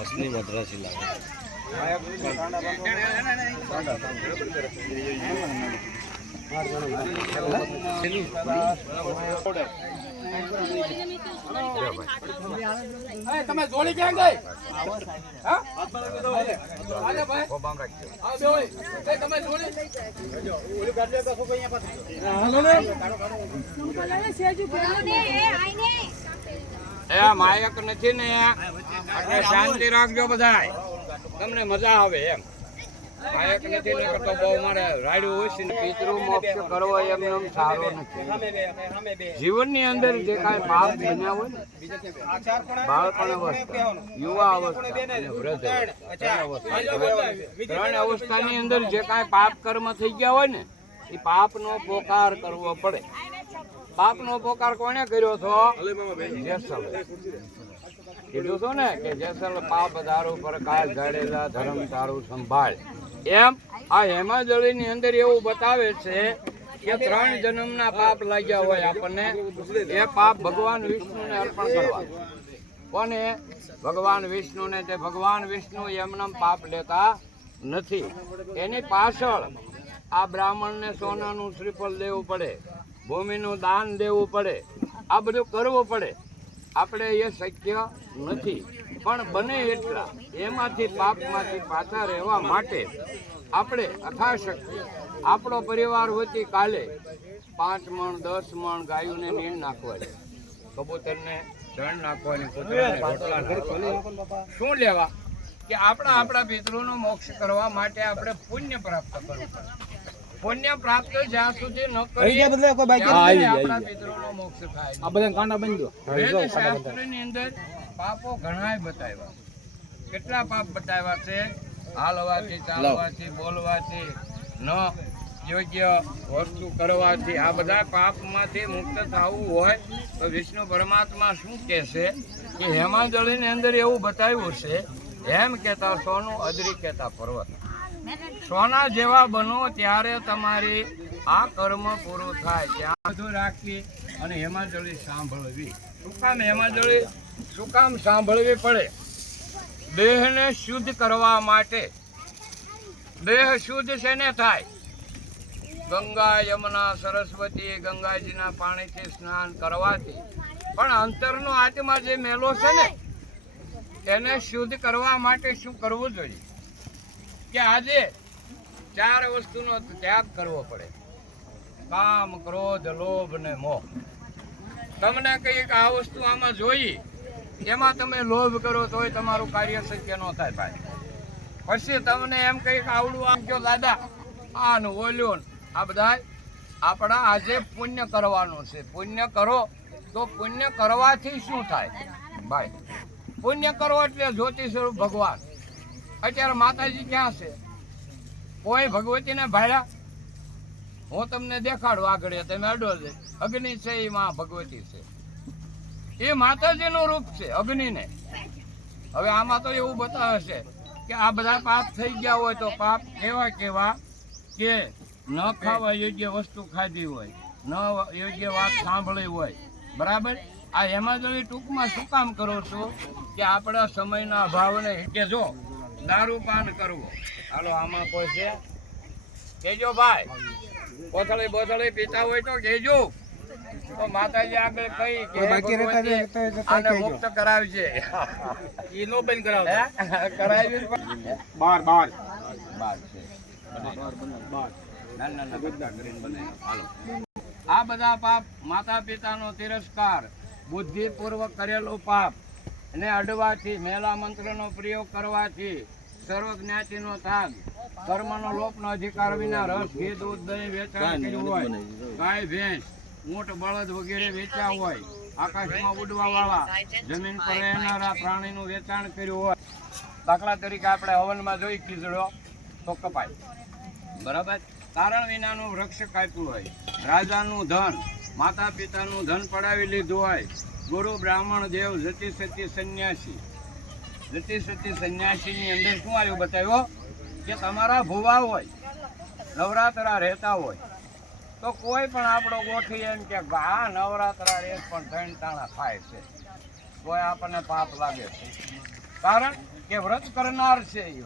असली मद्रासी लागे તમે જોડી ક્યાં ગઈ? હા અરે ભાઈ આવ બે હોય એ તમે જોડી ઓલી ગાડી તો કો અહીંયા પાસે હાલો ને સંકલાને સેજુ પડને એ આઈને એ માયક નથી ને એટલે શાંતિ રાખજો બધાય તમને મજા આવે એમ માયક નથી ને તો બહુ મારે રાડ્યું હોય છે ને પિતૃ મોક્ષ કરવો એમ એમ સારો નથી જીવનની અંદર જે કાંઈ પાપ બન્યા હોય ને બાળપણ અવસ્થા યુવા અવસ્થા અને વૃદ્ધ ત્રણ અવસ્થાની અંદર જે કાંઈ પાપ કર્મ થઈ ગયા હોય ને એ પાપનો પોકાર કરવો પડે. પાપનો પોકાર કોને કર્યો હતો? જેસલ કીધું હતું ને કે જેસલ પાપ દારૂ પર કાળ જાડેલા ધર્મ તારું સંભાળ. એમ આ હેમાજળીની અંદર એવું બતાવે છે કે 3 જન્મના પાપ લાગ્યા હોય આપણને એ પાપ ભગવાન વિષ્ણુને અર્પણ કરવા. કોને? ભગવાન વિષ્ણુને. તે ભગવાન વિષ્ણુ એમને પાપ લેતા નથી. એની પાછળ આ બ્રાહ્મણને સોનાનું શ્રીફળ દેવું પડે, ભૂમિનું દાન દેવું પડે, આ બધું કરવું પડે. આપણે એ શક્ય નથી, પણ બને એટલા એમાંથી પાપમાંથી પાછા રહેવા માટે આપણે અથાશક્તિ આપણો પરિવાર વતી કાલે 5 મણ 10 મણ ગાયોને નીણ નાખવાની, કબૂતરને જણ નાખવાની, કૂતરાને રોટલા નાખવાના. શું લેવા? કે આપણા પિતૃનો મોક્ષ કરવા માટે આપણે પુણ્ય પ્રાપ્ત કરવું પડે. પુણ્ય પ્રાપ્ત જ્યાં સુધી ન કરીએ આપણા પિતૃનો મોક્ષ થાય. આ બધા કાંડા બંધો. વેદ શાસ્ત્રની અંદર પાપો ઘણાય બતાવ્યા. કેટલા પાપ બતાવ્યા છે? હાલવાથી, ચાલવાથી, બોલવાથી, ન યોગ્ય વસ્તુ કરવાથી, આ બધા પાપમાંથી મુક્ત થવું હોય તો વિષ્ણુ પરમાત્મા શું કહેશે કે હેમાજળીની અંદર એવું બતાવ્યું છે, એમ કહેતા સોનું અદરી કહેતા પર્વત. સોના જેવા બનો ત્યારે તમારી આ કર્મ પૂરું થાય. ત્યાં બધું રાખી અને હેમાજળી સાંભળવી. શું કામ હેમાજળી શું કામ સાંભળવી પડે? દેહને શુદ્ધ કરવા માટે. દેહ શુદ્ધ શેને થાય? ગંગા, યમુના, સરસ્વતી, ગંગાજીના પાણીથી સ્નાન કરવાથી. પણ અંતરનો આત્મા જે મેલો છે ને એને શુદ્ધ કરવા માટે શું કરવું જોઈએ? કે આજે 4 વસ્તુનો ત્યાગ કરવો પડે: કામ, ક્રોધ, લોભ ને મોહ. તમને કહીએ કે આ વસ્તુ આમાં જોઈ, એમાં તમે લોભ કરો તોય તમારું કાર્ય શક્ય ન થાય ભાઈ. પછી તમને એમ કહી કે આવડું આમ કયો દાદા, આનું ઓલ્યું, આ બધા આપણા આજે પુણ્ય કરવાનું છે. પુણ્ય કરો તો પુણ્ય કરવાથી શું થાય ભાઈ? પુણ્ય કરો એટલે જ્યોતિ સ્વરૂપ ભગવાન. અત્યારે માતાજી ક્યાં છે? કોઈ ભગવતીને ભાડ્યા? હું તમને દેખાડું આગળ, તમે અડો છે. અગ્નિ છે એ માં ભગવતી છે, એ માતાજીનું રૂપ છે અગ્નિને. હવે આમાં તો એવું બતાવે છે કે આ બધા પાપ થઈ ગયા હોય તો પાપ કેવા કેવા કે ન ખાવા યોગ્ય વસ્તુ ખાધી હોય, ન યોગ્ય વાત સાંભળી હોય. બરાબર? આ હેમાજળી ટૂંકમાં શું કામ કરો છો કે આપણા સમયના અભાવને કે જો દારૂ પાન કરવું. હાલો આમાં કોઈ છે? કેજો ભાઈ. બોથળી પીતા હોય તો કેજો. તો માતાજી આગળ કઈ કે આને મુક્ત કરાવજે. ઈ નો બંધ કરાવજે. કરાવી 12 છે. આ બધા પાપ, માતા પિતાનો તિરસ્કાર, બુદ્ધિપૂર્વક કરેલું પાપ અને અડવાથી, મેલા મંત્રનો પ્રયોગ કરવાથી, સર્વ જ્ઞાતિનો ત્યાગ, કર્મનો લોપનો અધિકાર વિના રસ, ઘી, દૂધ, દહીં વેચાણ કર્યું હોય, ગાય, ભેંસ, ઊંટ, બળદ વગેરે વેચ્યા હોય, આકાશમાં ઉડવા વાળા, જમીન પર રહેનારા પ્રાણીનું વેચાણ કર્યું હોય. દાખલા તરીકે આપણે હવનમાં જોઈ ખીજડો તો કપાય. બરાબર? કારણ વિનાનું વૃક્ષ કાપ્યું હોય, રાજાનું ધન, માતા પિતાનું ધન પડાવી લીધું હોય, ગુરુ, બ્રાહ્મણ, દેવ, જતી સતી સંન્યાસી. જતી સતી સંન્યાસીની અંદર શું આવ્યું બતાવ્યો કે તમારા ભુવા હોય, નવરાત્રા રહેતા હોય તો કોઈ પણ આપણો ગોઠી એમ કે આ નવરાત્રા રેસ પણ 3 તાણા ખાય છે, કોઈ આપણને પાપ લાગે છે. કારણ કે વ્રત કરનાર છે ઈ